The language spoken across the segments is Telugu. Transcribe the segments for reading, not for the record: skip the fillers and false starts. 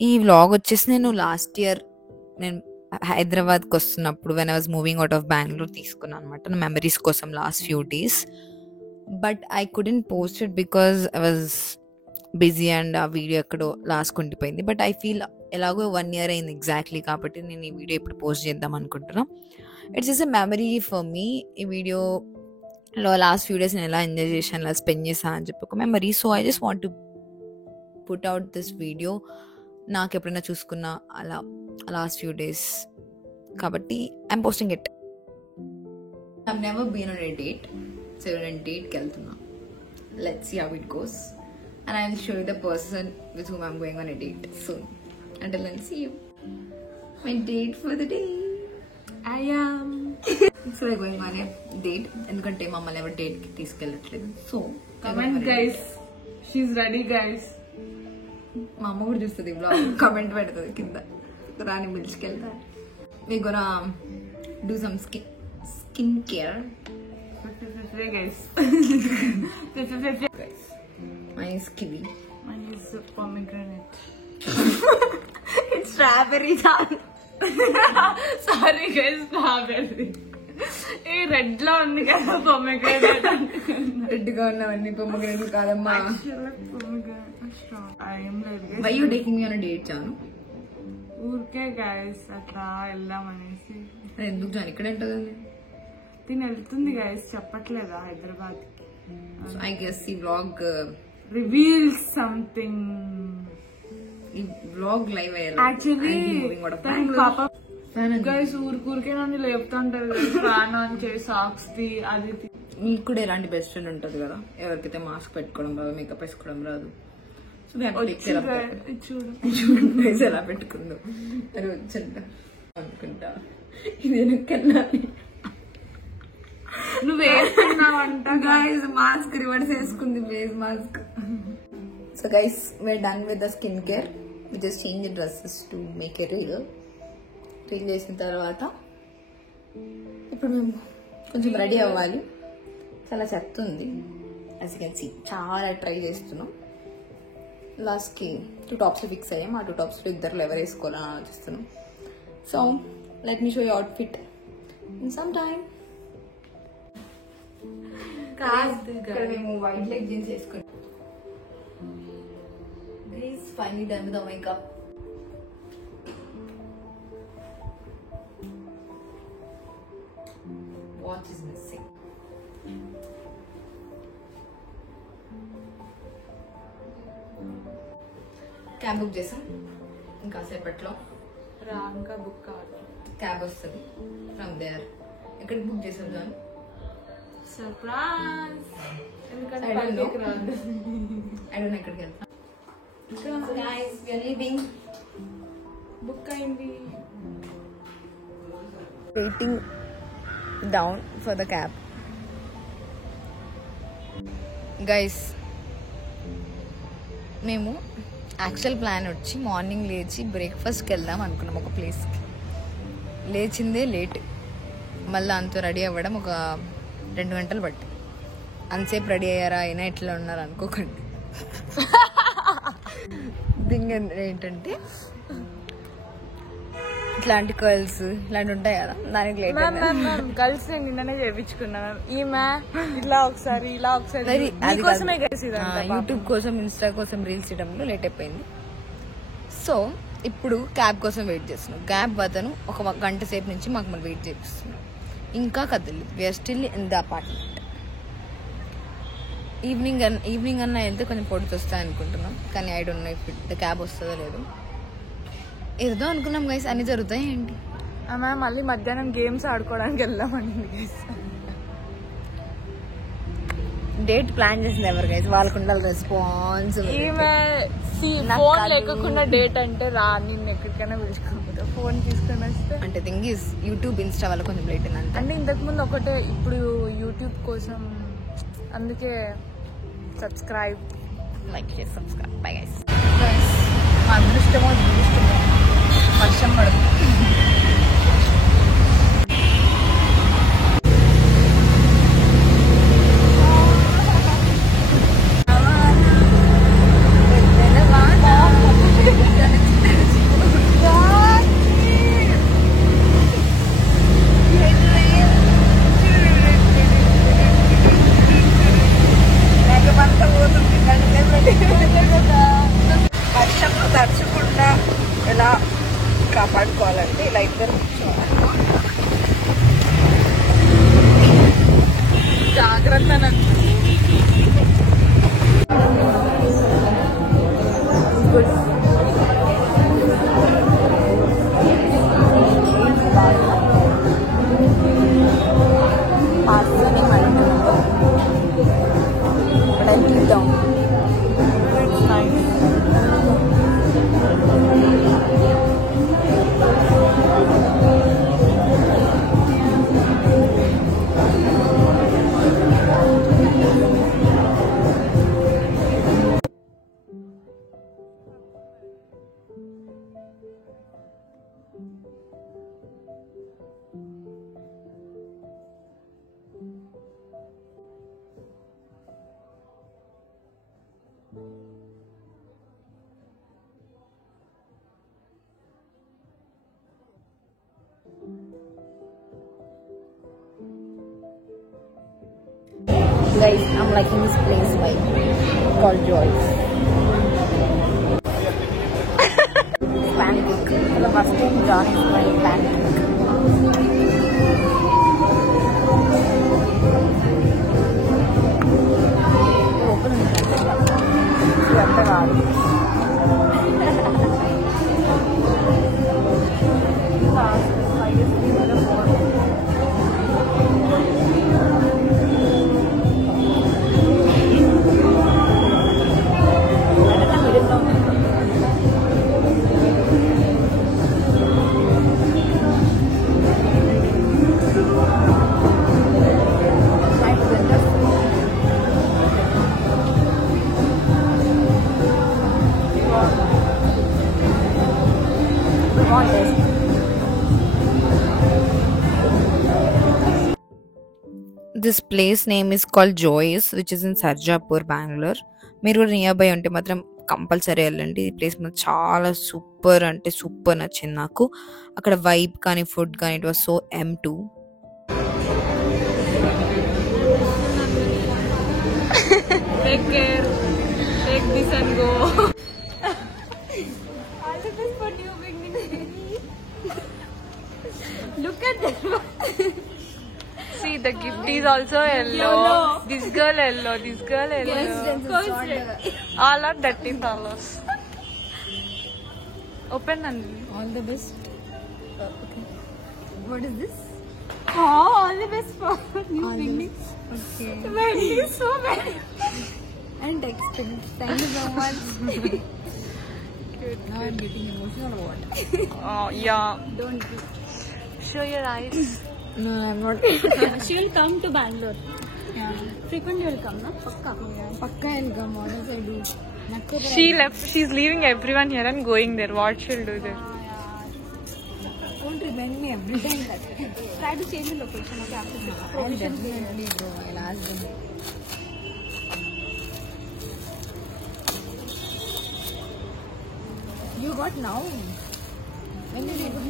ఈ వ్లాగ్ వచ్చేసి నేను లాస్ట్ ఇయర్ నేను హైదరాబాద్కి వస్తున్నప్పుడు when I was moving out of Bengaluru తీసుకున్నాను అనమాట నా మెమరీస్ కోసం last few days. But I couldn't post it because I was busy and ఆ వీడియో ఎక్కడో లాస్ట్ ఉండిపోయింది. బట్ ఐ ఫీల్ ఎలాగో 1 year అయింది ఎగ్జాక్ట్లీ, కాబట్టి నేను ఈ వీడియో ఇప్పుడు పోస్ట్ చేద్దాం అనుకుంటున్నాను. It's is a memory for me. ఈ వీడియోలో లాస్ట్ ఫ్యూ డేస్ నేను ఎలా ఎంజాయ్ చేశాను, ఎలా స్పెండ్ చేశాను అని చెప్పి ఒక memory. So I just want to put out this video. నాకు ఎప్పుడైనా చూసుకున్న అలా లాస్ట్ ఫ్యూ డేస్ కాబట్టి I'm posting it. I've never been on a date, so నేను డేట్కి వెళ్తున్నా. Let's see how it goes and I will show you the person with whom I'm going on a date soon. Until then, see you. My date for the day. I am. So we're going on a date. ఎందుకంటే మమ్మల్ని ఎవరు డేట్కి తీసుకెళ్ళట్లేదు. సో కమెంట్ గైస్, షీఈ్ రెడీ గైస్. మా అమ్మ కూడా చూస్తుంది బ్లాగ్, కమెంట్ పెడుతుంది కింద, రాని పిలుచుకెళ్తా. we gonna do some skin care. guys. Mine is kiwi. Mine is pomegranate. It's strawberry jam. Sorry guys, strawberry. A red లో ఉంది కదా pomegranate. రెడ్ గా ఉన్నవన్నీ pomegranate కాదమ్మా. pomegranate. Why you taking me on a date, Janu? ఊరికే గైస్ అట్లా వెళ్దాం అనేసి. ఎందుకు జాను ఇక్కడ ఉంటుంది? తిని వెళ్తుంది గైస్, చెప్పట్లేదా హైదరాబాద్ కి? So I guess ఈ vlog reveals something. ఈ vlog live అయ్యాలి. Actually పాప గైస్ ఊరికే నన్ను లేపుతుంటారు గైస్, ఫ్యాన్ ఆన్ చేసి సాక్స్ ది అది. మీకు కూడా ఎలాంటి బెస్ట్ ఫ్రెండ్ ఉంటుంది కదా, ఎవరికైతే మాస్క్ పెట్టుకోవడం రాదు, మేకప్ వేసుకోవడం రాదు. సో చూడండి ఎలా పెట్టుకుందో అది వచ్చంట అనుకుంటా. ఇది వెనక్కన్నా నువ్వు వేసుకున్నావంట గైస్, మాస్క్ రివర్స్ వేసుకుంది, face mask. So guys, we're done with the skin care. We just change the dresses to make a reel చేసిన తర్వాత ఇప్పుడు మేము కొంచెం రెడీ అవ్వాలి. చాలా చెత్త ఉంది, యాజ్ యూ కెన్ సీ. చాలా ట్రై చేస్తున్నాం. లాస్ట్కి 2 tops ఫిక్స్ అయ్యాం. ఆ 2 tops ఇద్దరు ఎవరు వేసుకోవాలని ఆలోచిస్తున్నాం. So let me show you outfit in some time. ఇక్కడ మేము వైట్ లెగ్ జీన్స్ వేసుకుంటాం. Guys, finally done with the makeup. Watch is missing. Cab book చేసాం, ఇంకా సేపట్లో రాంగా బుక్ కాదు, క్యాబ్ వస్తుంది ఫ్రమ్ దేర్. ఎక్కడికి బుక్ చేసాం జాన్? సర్ప్రైజ్. ఎందుకంటే I don't know. రాదు. I don't know ఎక్కడికి వెళ్తాం. So guys, we are leaving. Book అయింది. Waiting down for the cab. Guys, మేము యాక్చువల్ ప్లాన్ వచ్చి మార్నింగ్ లేచి బ్రేక్ఫాస్ట్కి వెళ్దాం అనుకున్నాం ఒక ప్లేస్కి. లేచిందే లేట్, మళ్ళీ అంతా రెడీ అవ్వడం ఒక 2 గంటలు పట్టి. అంతసేపు రెడీ అయ్యారా, అయినా ఎట్లా ఉన్నారు అనుకోకండి. థింగ్ ఏంటంటే ఇట్లాంటి కర్ల్స్ ఇలాంటి ఉంటాయి కదా, దానికి లేట్. గర్ల్స్ నేను నిన్ననే చేయించుకున్నా. ఈమె ఇలా ఒకసారి ఇలా ఒకసారి యూట్యూబ్ కోసం, ఇన్స్టా కోసం రీల్స్ చేయడంలో లేట్ అయిపోయింది. సో ఇప్పుడు క్యాబ్ కోసం వెయిట్ చేస్తున్నాం. క్యాబ్ అతను ఒక 1 గంట సేపు నుంచి మాకు మళ్ళీ వెయిట్ చేపిస్తున్నాం. ఇంకా కదలేదు. We're still in the apartment. Evening అన్నా వెళ్తే కొంచెం పొడిచి వస్తాయి అనుకుంటున్నాం, కానీ I don't know if the cab వస్తుందో లేదు. ఏదో అనుకున్నాం గైస్, అన్ని జరుగుతాయి ఏంటి. ఆమె మళ్ళీ మధ్యాహ్నం గేమ్స్ ఆడుకోవడానికి వెళ్దామండి గైస్. డేట్ ప్లాన్ చేసింది ఎవరు గైస్? వాళ్ళకు ఉండాలి రెస్పాన్స్. ఈమె ఫోన్ లేకుండా డేట్ అంటే రా, నిన్ను ఎక్కడికైనా పిలుచుకోకపోతే ఫోన్ తీసుకొని వస్తే. అంటే థింగ్ ఈస్ యూట్యూబ్, ఇన్స్టా వల్ల కొంచెం లేట్ అయింది. అంటే ఇంతకుముందు ఒకటే, ఇప్పుడు యూట్యూబ్ కోసం. అందుకే సబ్స్క్రైబ్, లైక్ చేసి సబ్స్క్రైబ్. Bye guys. మా అదృష్టమో వర్షం పడుతుంది. తరచకుండా ఎలా కాపాడుకోవాలంటే ఇలా ఇద్దరు జాగ్రత్త. Guys, I'm liking this place vibe called Joyce. Pancake. For the first time, John is buying pancake. Open This place name is called Joyce, which is in Sarjapur, Bangalore. మీరు నియర్ బై ఉంటే మాత్రం కంపల్సరీ వెళ్ళండి. ఈ ప్లేస్ మాత్రం చాలా సూపర్ అంటే సూపర్ నచ్చింది నాకు. అక్కడ వైబ్ కానీ ఫుడ్ కానీ it was so M2. Take care. Take this and go. All the best for new beginning. Look at that. See, the gift is also yellow. This girl yellow. This girl yellow. All are $13. Open and All the best. Okay. What is this? Oh, all the best for new beginnings. Okay. Very so very. And texting. Thank you so much. Now I'm getting emotional or what? yeah. Don't. Show your eyes. No, I'm not. She will come to Bangalore. Yeah. Frequently will come, no? Pakka will come. What else I do? She left. She's leaving everyone here and going there. What she'll do there? Don't remind me every time that. Try to change the location. Okay, after this. I'll definitely go. I'll ask them. You got now? When did you get?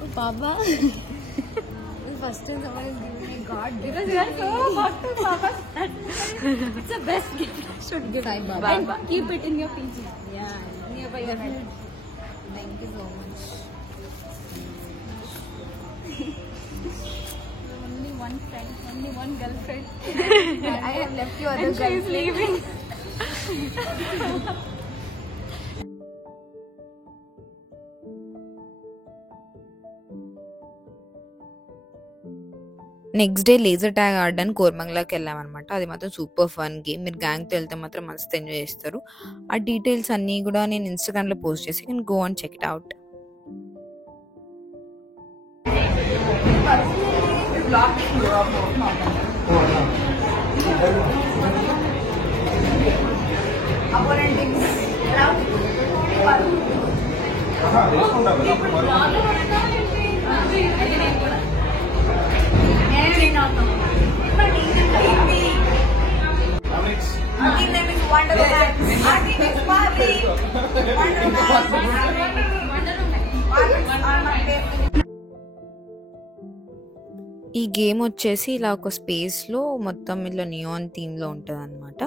Oh, Baba. The first time someone is giving me God. Because you are so hot to Baba. It's the best gift. Should give Sai Baba. And keep it in your PG. Yeah, Nearby your head. thank you so much. Only one friend, only one girlfriend. I have left you other And she is girlfriend. leaving. Next day laser tag ఆడడానికి కోరమంగళకి వెళ్ళామన్నమాట. అది మాత్రం సూపర్ ఫన్ గేమ్. మీరు గ్యాంగ్తో వెళ్తే మాత్రం మస్తు ఎంజాయ్ చేస్తారు. ఆ డీటెయిల్స్ అన్నీ కూడా నేను ఇన్స్టాగ్రామ్లో పోస్ట్ చేసి can go and check it out. ఈ గేమ్ వచ్చేసి ఇలా ఒక స్పేస్లో మొత్తం ఇట్లా నియాన్ థీమ్లో ఉంటుంది అనమాట.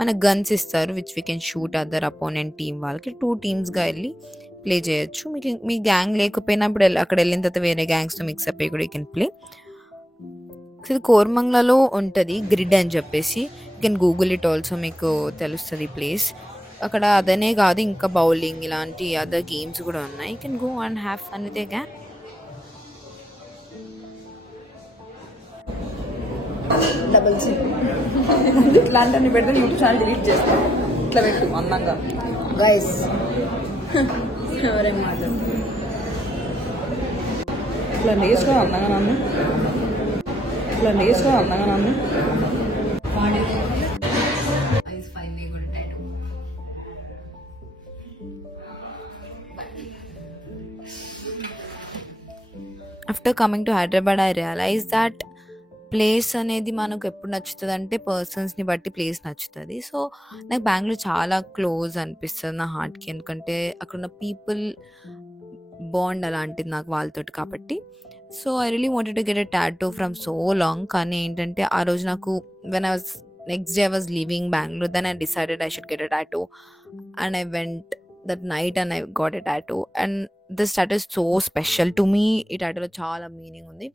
మనకు గన్స్ ఇస్తారు which we can shoot other opponent team వాళ్ళకి. 2 టీమ్స్గా వెళ్ళి ప్లే చేయొచ్చు. మీకు మీ గ్యాంగ్ లేకపోయినప్పుడు అక్కడ వెళ్ళిన తర్వాత వేరే గ్యాంగ్స్తో మిక్సప్ అయ్యి కూడా యూ కెన్ ప్లే. ఇది కోరమంగళలో ఉంటుంది గ్రిడ్ అని చెప్పేసి. You can Google it also, మీకు తెలుస్తుంది ప్లేస్. అక్కడ అదనే కాదు ఇంకా బౌలింగ్ ఇలాంటి అదర్ గేమ్స్ కూడా ఉన్నాయి. You can go and have fun with a gang. Double చిన్ ఇట్లాంటివన్నీ పెడితే యూట్యూబ్ ఛానల్ డిలీట్ చేస్తాను. ఇట్లా పెట్టు అందంగా గైస్. ఎవరేం మాట్లాడుతుంది ఇట్లా నేసుకో అందంగా నన్ను, ఇట్లా నేసుకో అందంగా నన్ను. After coming to Hyderabad I realize that place అనేది మనకు ఎప్పుడు నచ్చుతుంది అంటే పర్సన్స్ని బట్టి ప్లేస్ నచ్చుతుంది. సో నాకు బెంగళూరు చాలా క్లోజ్ అనిపిస్తుంది నా హార్ట్కి, ఎందుకంటే అక్కడ ఉన్న పీపుల్ బాండ్ అలాంటిది నాకు వాళ్ళతోటి కాబట్టి. So I really wanted to get a tattoo from so long. కానీ ఏంటంటే ఆ రోజు నాకు next day I was leaving Bengaluru, then I decided I should get a tattoo and I went that night and I got a tattoo. And this tattoo is so special to me. ఈ టాటూలో చాలా మీనింగ్ ఉంది.